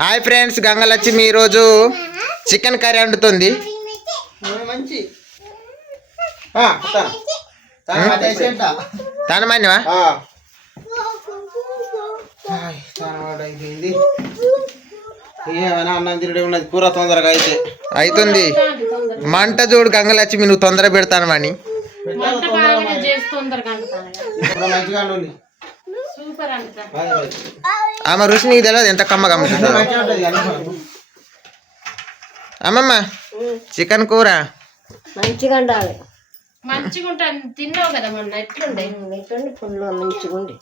Hi friends, Gangalakshmi ఈరోజు chicken curry వండుతుంది. తనమనివా అన్నం తినడే ఉన్నది, కూర తొందరగా అయితే అవుతుంది. మంట చూడు గంగలక్ష్మి, నువ్వు తొందర పెడతానమని. ఆమె రుచి నీకు తెలియదు ఎంత కమ్మ కమ్ముతుందో. అమ్మమ్మ చికెన్ కూర మంచిగా ఉండాలి. మంచిగా ఉంటుంది. తిన్నావు కదా మొన్న, ఎట్లుండే? ఎట్లుండి ఫుల్ మంచిగా ఉంది.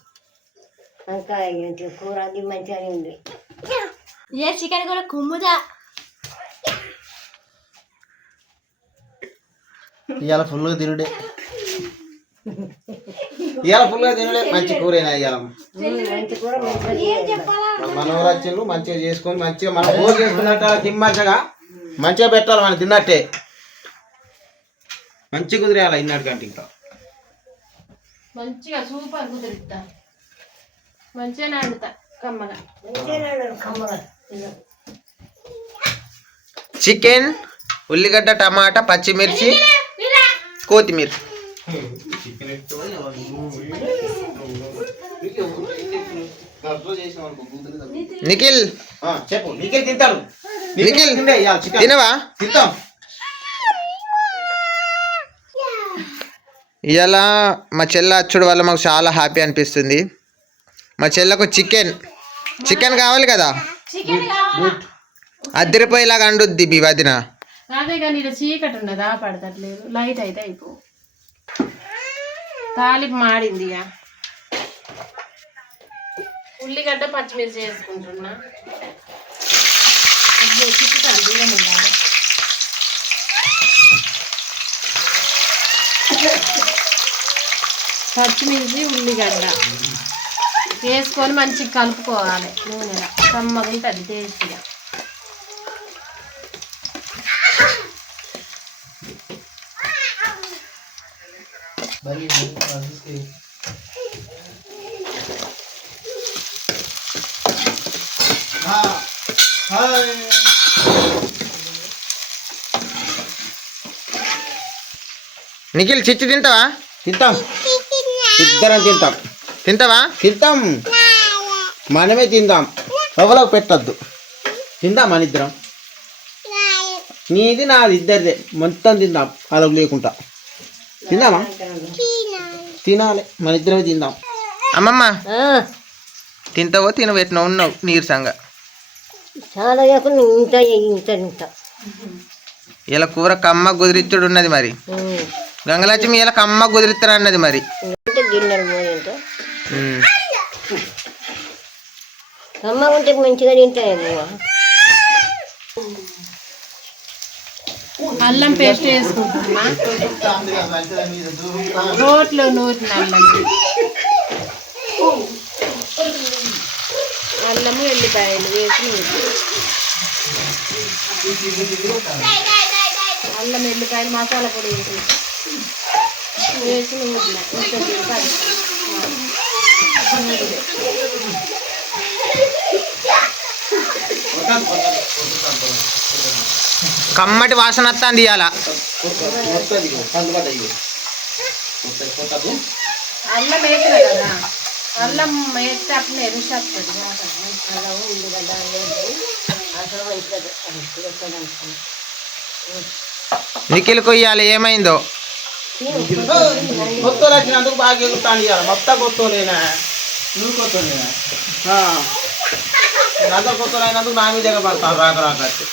ఇంకా కూర అది మంచిగానే ఉంది. ఏ చికెన్ కూర కుమ్ముదా. ఇవాళ ఫుల్గా తినుడే, ఇవాళ ఫుల్గా తినుడే. మంచి కూరేనా ఇవాళ? మంచి కూర మనవరు వచ్చిండ్రు, మంచిగా చేసుకొని మంచిగా మనం భోజనం చేసుకున్నట్టు తిమ్మచ్చగా మంచిగా పెట్టాలి. మనం తిన్నట్టే మంచిగా కుదిరేయాలి. ఇన్నటికంటే ఇంకా మంచిగా సూపర్ కుదిరిస్తా. మంచిగా వండుతా కమ్మగా. కమ్మగా చికెన్, ఉల్లిగడ్డ, టమాటా, పచ్చిమిర్చి, కొత్తిమీర. నిఖిల్ చెప్పు. నిఖిల్ తింటాడు. నిఖిల్ తినవా? తింటాం. ఇవాళ మా చెల్ల అచ్చుడు వల్ల మాకు చాలా హ్యాపీ అనిపిస్తుంది. మా చెల్లకు చికెన్ కావాలి కదా, అద్దరిపోయేలాగా అండుద్ది మీ వదిన. అదే కానీ ఇలా చీకటి ఉన్నదా, పడతట్లేదు. లైట్ అయితే అయిపో. తాలింపు మాడింది. ఇక ఉల్లిగడ్డ పచ్చిమిర్చి వేసుకుంటున్నా. దూరం ఉండాలి. పచ్చిమిర్చి ఉల్లిగడ్డ వేసుకొని మంచిగా కలుపుకోవాలి. నూనెలో కమ్మగా ఉంటుంది టేస్ట్గా. నిఖిల్ చిచ్చి తింటావా? తింటాం, ఇద్దరం తింటాం. తింటావా? తింటాం, మనమే తిందాం. ఎవరికి పెట్టద్దు. తిందాం మన ఇద్దరం. నీది నాది ఇద్దరిదే, మొత్తం తిందాం. అలా లేకుండా తిందామా? తినాలి, మన ఇద్దరమే తిందాం. అమ్మమ్మ తింటావో తినబెట్టిన ఉన్నావు నీరసంగా. చాలా కాకుండా ఇంత ఇంత ఇంత ఇలా కూర కమ్మ కుదిరిచ్చుడు ఉన్నది. మరి గంగలక్ష్మి ఇలా కమ్మ కుదిరిస్తాను అన్నది. మరి గిన్నెలు పోయింట కమ్మ ఉంటే మంచిగా తింటాయి. అల్లం పేస్ట్ వేసుకుంటున్నా. రోట్లో నూరిన అల్లము ఎల్లిపాయలు వేసి అల్లం ఎల్లిపాయలు మసాలా పొడి వేసి నూరిన. కమ్మటి వాసన వస్తుంది. ఇవాళ అల్లం వేసిన కదా, అల్లం వేస్తే అట్లా రుచి వస్తుంది. అల్లం ఉల్లిగడ్డ నిఖిల్ కొయ్యాలి. ఏమైందో కొత్తలు వచ్చినందుకు బాగా ఎగురుతాను. ఇవ్వాలి మొత్తం కొత్తలేనా, నువ్వు కొత్తలేనా? అంతా కొత్తలు అయినందుకు నా మీద పడతాను. రాక రాకట్టు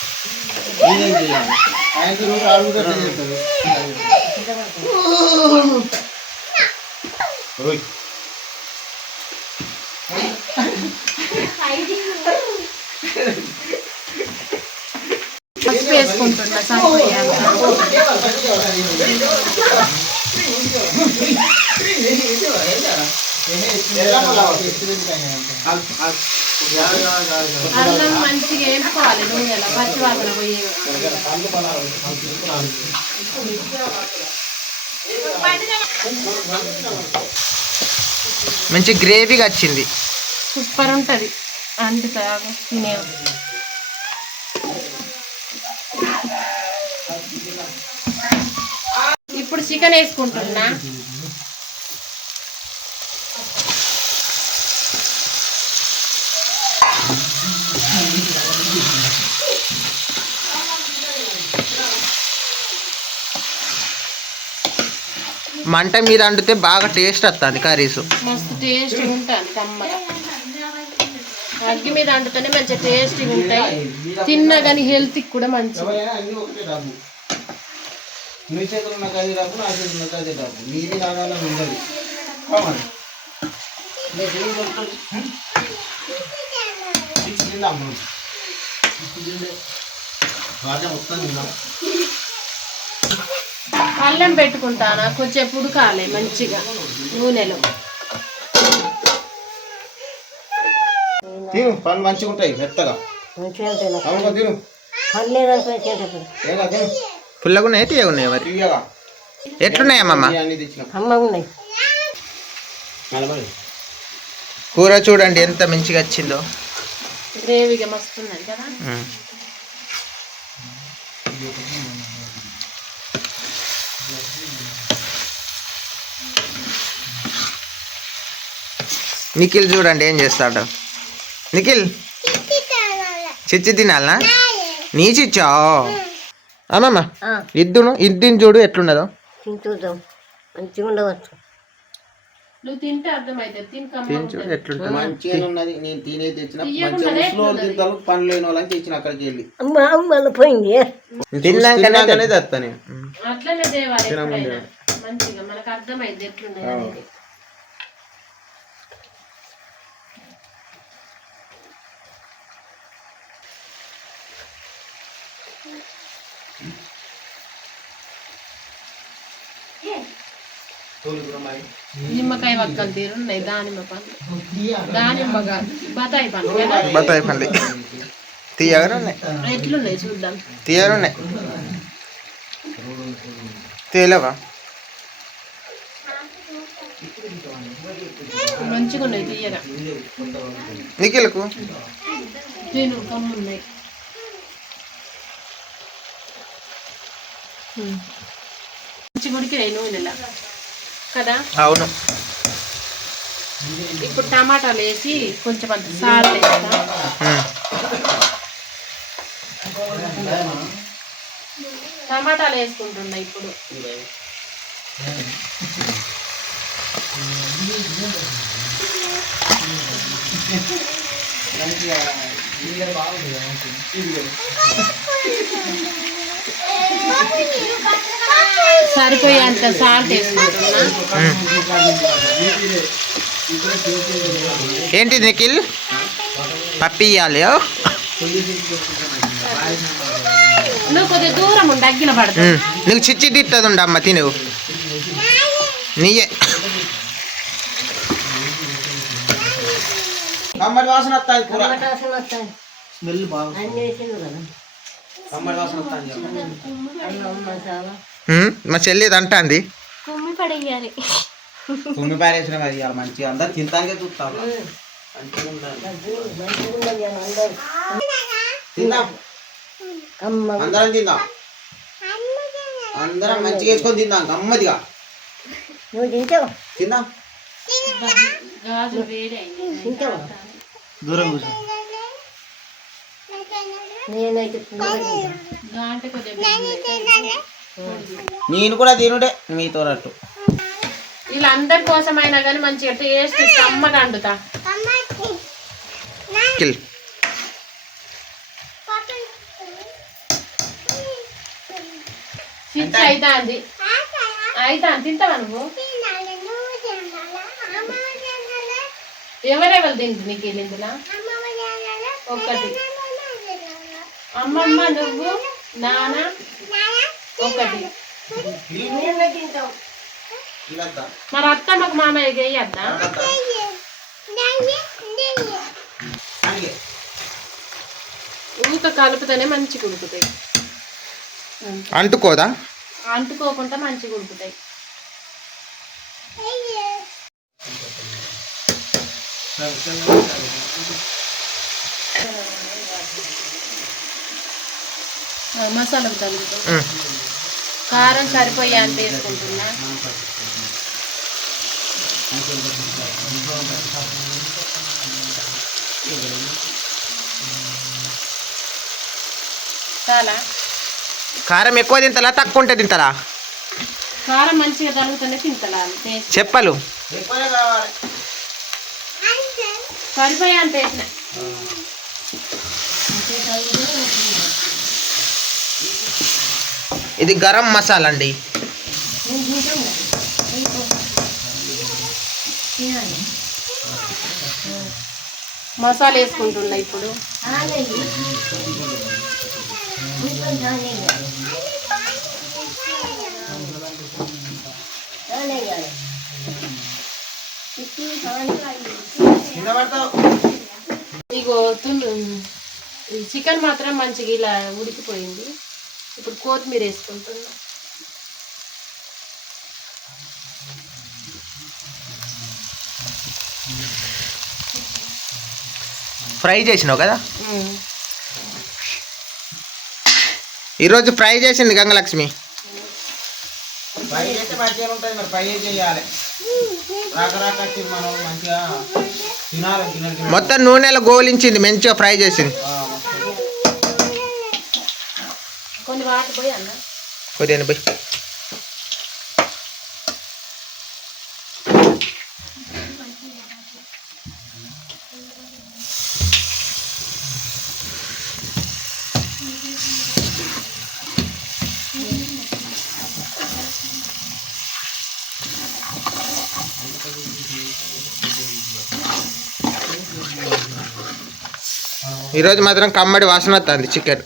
నేనేం చేయాలి? ఆయనకి నువ్వు అడుగుతూ చేస్తుంది. పసుపు వేసుకుంటున్నా. సరిపోయాలి. అల్లం మంచిగా వేసుకోవాలి నూనెలో, పచ్చివాసన పోయి. మంచి గ్రేవీగా వచ్చింది. సూపర్ ఉంటుంది. అంటుతా తినే చికెన్ వేసుకుంటున్నా. మంట మీద వండితే బాగా టేస్ట్ వస్తుంది కర్రీస్. మస్తు టేస్ట్గా ఉంటుంది కమ్మగా. అగ్గి మీద వండుతూనే మంచిగా టేస్ట్గా ఉంటాయి. తిన్నా కానీ హెల్త్కి కూడా మంచిది. ఎవరైనా అన్నీ ఒకటే డబ్బు. మీ చేతులు ఉన్న గది డబ్బు, నా చేతులు ఉన్న గది డబ్బు. మీది కావాలని ఉండదు. కావాలి అల్లం పెట్టుకుంటానా కొంచెం ఉడకాలి మంచిగా నూనెలో. తిను, పళ్ళు మంచిగా ఉంటాయి మెత్తగా. మంచిగా ఉంటాయి నాకు. అవును తిను, పర్లేదు అనుకుని ఏగా తిను. పుల్లగా ఉన్నాయి, తీయగా ఉన్నాయి. మరి తీయగా ఎట్లున్నాయమ్మమ్మ? అన్ని తెచ్చినాం. అమ్మగా ఉన్నాయి. నిలబడి. కూర చూడండి ఎంత మంచిగా వచ్చిందో. గ్రేవీగా మస్తు ఉన్నది కదా. నిఖిల్ చూడండి ఏం చేస్తాడు. నిఖిల్ చిచ్చి తినాలనా? నీ చిచ్చా అమ్మమ్మ ఇద్దిని చూడు ఎట్లున్నదో. తింటుందాం మంచిగా ఉండవచ్చు. నువ్వు తింటే అర్థమైతే తిని చూడు ఎట్లుంటుంది. మంచిగా ఉన్నది. నేను తినే తెచ్చిన మంచిగా ముసలోళ్ళు తింటారు, పనులు లేని వాళ్ళని తెచ్చిన అక్కడికి వెళ్ళి అమ్మ పోయింది. తిన్నాకనే తెస్తాను. అట్లనే తేవాలి ఎప్పుడైనా మంచిగా మనకు అర్థమైంది ఎట్లున్నది అనేది. నిమ్మకాయ వక్కలు తీరున్నాయి, దానిమ్మ పండ్లు, దానిమ్మ కాదు బతాయి పండ్లు కదా. బత్తాయి పండ్లు తీయగానే ఉన్నాయి. ఎట్లున్నాయి చూద్దాం. తీయగానే ఉన్నాయి. తేలవా? మంచిగా ఉన్నాయి తీయగా. నిఖిల్కు తిను కమ్మున్నాయి. మంచిగా ఉడికినాయి నూనెలా కదా. అవును. ఇప్పుడు టమాటాలు వేసి కొంచెం అంత సాల్ట్ వేస్తా. టమాటాలు వేసుకుంటున్నా ఇప్పుడు. సరిపోయేంత సాల్ట్ వేసుకుంటున్నా. ఏంటి నిఖిల్ పప్పి ఇవ్వాలి? నువ్వు కొద్దిగా దూరం ఉండి అగ్గిన పడతావు. నీకు చిచ్చి తిట్టదు అమ్మ తినవు నీయే. కమ్మడి వాసన వస్తుంది కూర. టమాటాలు వస్తాయి. స్మెల్ బాగా అన్నీ వేసింది కదా. కమ్మడి వాసన వస్తుంది. అల్లం మసాలా మా చెల్లి ఇది అంటాంది. కుమ్మి పడేయాలి. తుమ్మి పారేసిన మరి ఇవాళ మంచిగా అందరు తింటానికే చూస్తాం. మంచిగా ఉండాలి. మంచిగా ఉన్నది అని అందరూ. తిందాం, అమ్మ అందరం తిందాం. అందరం మంచిగా వేసుకొని తిందాం గమ్మదిగా. నువ్వు తింటావా? తిందాం. గాజులు వేడి తింటావా? దూరం కూర్చో. నేనైతే గాంటే కొద్దిగా నేను కూడా తినుడే మీతో రట్టు. వీళ్ళందరి కోసమైనా కానీ మంచిగా టేస్ట్ కమ్మగా వండుతా. నిఖిల్ చిచ్చి అవుతుంది అవుతాను. తింటావా నువ్వు? ఎవరెవరు తింటు నీకు ఇందులో? ఒకటి అమ్మమ్మ, నువ్వు, నాన్న ఒకటి. మరి అత్తమ్మకు మామయ్య వేయద్దా? ఊక కలుపుతూనే మంచిగా ఉడుకుతాయి. అంటుకోదా? అంటుకోకుండా మంచిగా ఉడుకుతాయి. మసాలా కలుపుతాయి. కారం సరిపోయే అంత వేసుకుంటున్నా. చాలా కారం ఎక్కువ తింటారా తక్కువ ఉంటే తింటారా? కారం మంచిగా తరుగుతూనే తింటా. చెప్పలు ఎక్కువనే కావాలి. సరిపోయే అంత వేసిన. ఇది గరం మసాలా అండి. మసాలా వేసుకుంటున్నా ఇప్పుడు. కింద పడతావు. ఇగో చికెన్ మాత్రం మంచిగా ఇలా ఉడికిపోయింది. ఇప్పుడు కొత్తిమీర వేసుకుంటున్నా. ఫ్రై చేసినావు కదా? ఈరోజు ఫ్రై చేసింది గంగలక్ష్మి. ఫ్రై చేస్తే మంచిగా ఉంటుంది. మరి ఫ్రై చేయాలి. రాక మనం మంచిగా తినాలి. మొత్తం నూనెలో గోలించింది, మంచిగా ఫ్రై చేసింది. కొన్ని వాటర్ పోయి అన్న కొద్దిగా పోయి. ఈరోజు మాత్రం కమ్మడి వాసన వస్తుంది చికెన్.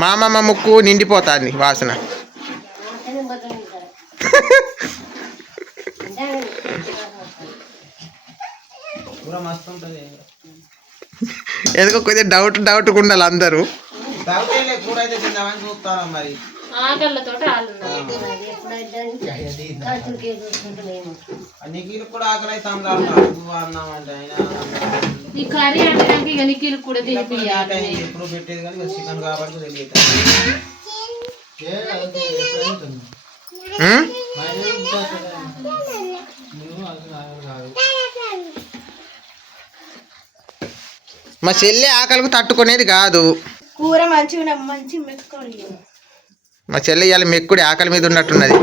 మా అమ్మమ్మ ముక్కు నిండిపోతుంది వాసన. కూర మస్తు ఉంటుంది. ఎందుకో కొద్దిగా డౌట్గా ఉండాలి అందరూ. కూర అయితే తిందామని చూస్తాను. మరి ఆకళ్ళతో నీకు కూడా ఆకలి అయితే అన్నామంటే ఈ కర్రీ అంటే ఇక నిఖిల్ కూడా తినిపియాలి. ఎప్పుడు పెట్టేది కానీ చికెన్ కాబట్టి తెలియదు. మా చెల్లి ఆకలికి తట్టుకునేది కాదు. కూర మంచిగా మంచి మెక్కుకోండి. మా చెల్లి ఇవాళ మెక్కుడి ఆకలి మీద ఉన్నట్టున్నది.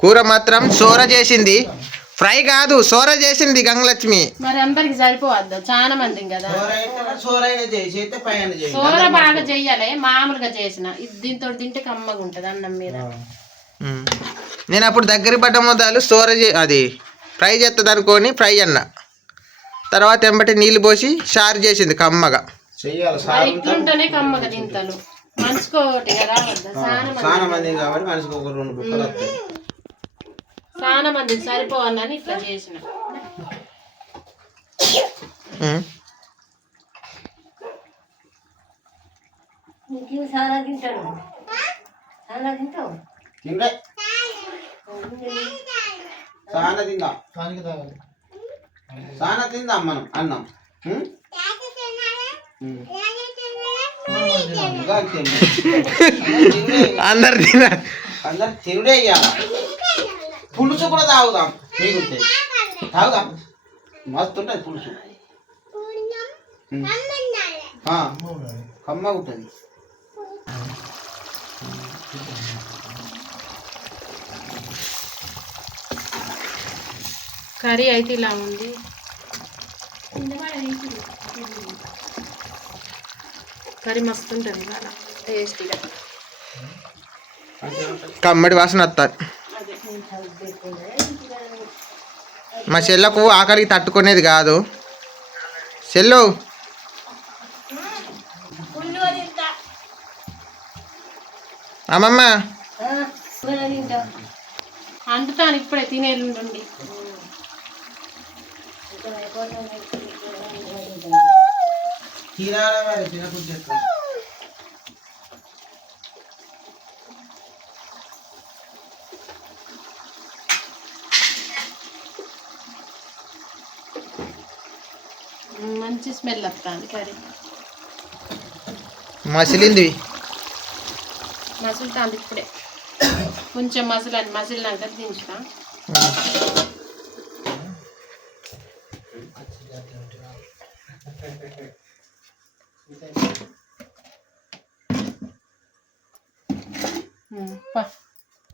కూర మాత్రం సోర చేసింది, ఫ్రై కాదు సోర చేసింది గంగలక్ష్మి. మరి అందరికి సరిపోవద్దు, చాలా మంది కదా. సోర బాగా చెయ్యాలి. మామూలుగా చేసిన దీంతో తింటే కమ్మగా ఉంటది అన్నం మీద. నేను అప్పుడు దగ్గర పడ్డ మొదలు సోర అది ఫ్రై చేస్తుంది అనుకొని ఫ్రై అన్న. తర్వాత ఎంబటి నీళ్ళు పోసి షార్ చేసింది కమ్మగా. ఇట్లుంటేనే కమ్మగా తింటాను. మనిషికోటి చాలా మంది కాబట్టి మనిషికి ఒక 2 బుక్కలు వస్తాయి. చాలా మందికి సరిపోవాలని ఇట్లా చేసిన. చాలా తింటాడు. చాలా తింటావు. తింటే చాలా తిందాం. చాలా తిందాం మనం అన్నం. అందరు తినుడే ఇయ్యాల. పులుసు కూడా తాగుదాం. మీకు తాగుదాం. మస్తు ఉంటుంది పులుసు. కమ్మగా ఉంటుంది. కర్రీ అయితే ఇలా ఉంది. కర్రీ మస్తు ఉంటుంది కదా, టేస్టీగా. కమ్మడి వాసన వస్తుంది. మా చెల్లకు ఆకలికి తట్టుకునేది కాదు. చెల్లు అమ్మమ్మ అంటుతాను ఇప్పుడే తినేళ్ళుండి. మంచి స్మెల్ వస్తుంది కర్రీ. మసిలింది. మసులుతాంది ఇప్పుడే, కొంచెం మసిలినాక దించుతా.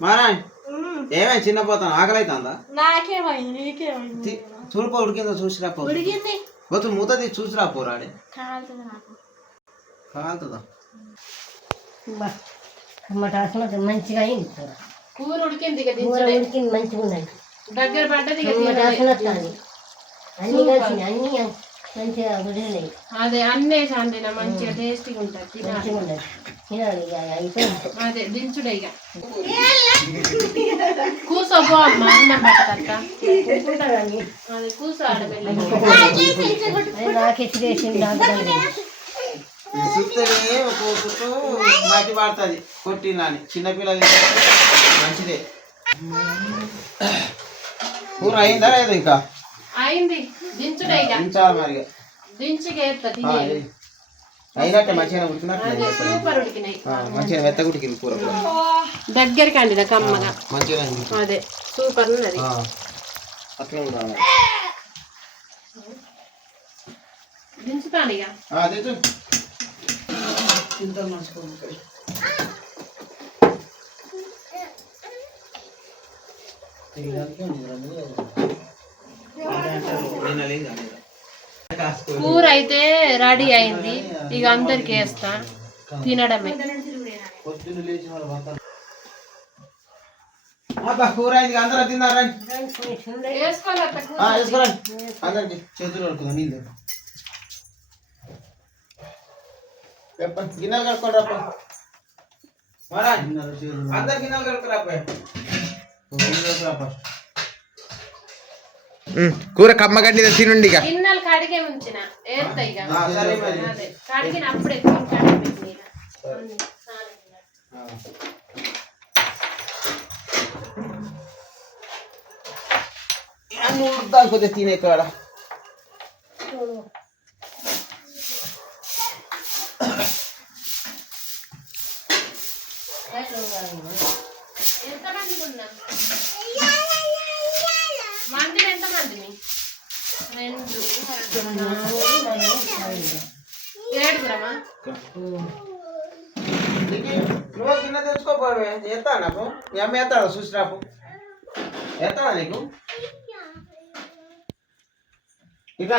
మారా ఏమైనా చిన్న పోతాను ఆకలి అవుతుందా? నాకేమైంది నీకేమైంది? చూడుపో ఉడికిందో చూసిరా పో. ఉడికింది. పోతు మూత తీసి చూసిరా పోరాడే. కాలుతుంది నాకు. కాలుతుందా? టమాటా మంచిగా అయింది కూర. కూర ఉడికింది, ఇక కూర దించుడే. ఉడికింది మంచిగా ఉన్నది. దగ్గర పడ్డది, ఇక టమాటా దించుడే. వస్తుంది. అన్నీ కలిసి అన్నీ మంచిగా ఉడికినాయి. అదే అన్నే సండిన మంచిగా టేస్టీగా ఉంటుంది, తినాలి. మంచిగా ఉన్నది. తినాలి ఇక అయిపోయింది. అదే దించుడే ఇక. కూసోపో అమ్మ, అన్నం పట్టక. కూర్చుంటారని అదే కూసో ఆడమెల్లి. నాకెచ్చి చేసింది నాకు సుత్తనే ఒక్కొక్కతో మాటి పడుతుంది కొట్టినాని చిన్నపిల్లలు మంచిదే. కూర అయిందా లేదు ఇంకా? అయింది, దించుడే ఇక. దించాలి మరి ఇక. దించిగా ఎత్తా తినేది. అయినట్టే మంచిగా ఉడికినట్టు అదే సూపర్ ఉడికినాయి. మంచిగా మెత్తగా ఉడికింది కూర కూడా దగ్గరికి అండిన కమ్మగా. మంచిగా అదే సూపర్ ఉన్నది. అట్లా ఉండాలి. దించుతాను ఇక. దించు తింటాం మంచిగా. కూర అయితే రెడీ అయింది, ఇక అందరికి వేస్తా, తినడమే. కూర అయింది, అందరూ తిన్నారా? వేసుకోవాలి అత్త కూర. వేసుకోరండి అందరికి చేతులు కడుకుందాం. నీళ్ళు చెప్పండి, గిన్నెలు కడుక్కోండి రాప. అందరు గిన్నెలు కడుక్కురాప. కూర కమ్మగడ్డి తినుండి ఇక. గిన్నెలు కడిగే ఉంచిన వేస్తా ఇక. సరే మరి. అదే కడిగిన అప్పుడే కడిగి పెట్టిన. కొద్దిగా తినే కాడ మందిని ఎంత మందిని? 2 7గురమా? నువ్వు గిన్నె తెచ్చుకోపోవే. చేస్తా నాకు మీ అమ్మ వేస్తాడు చూసిరాపు. వేస్తాడా నీకు ఇట్లా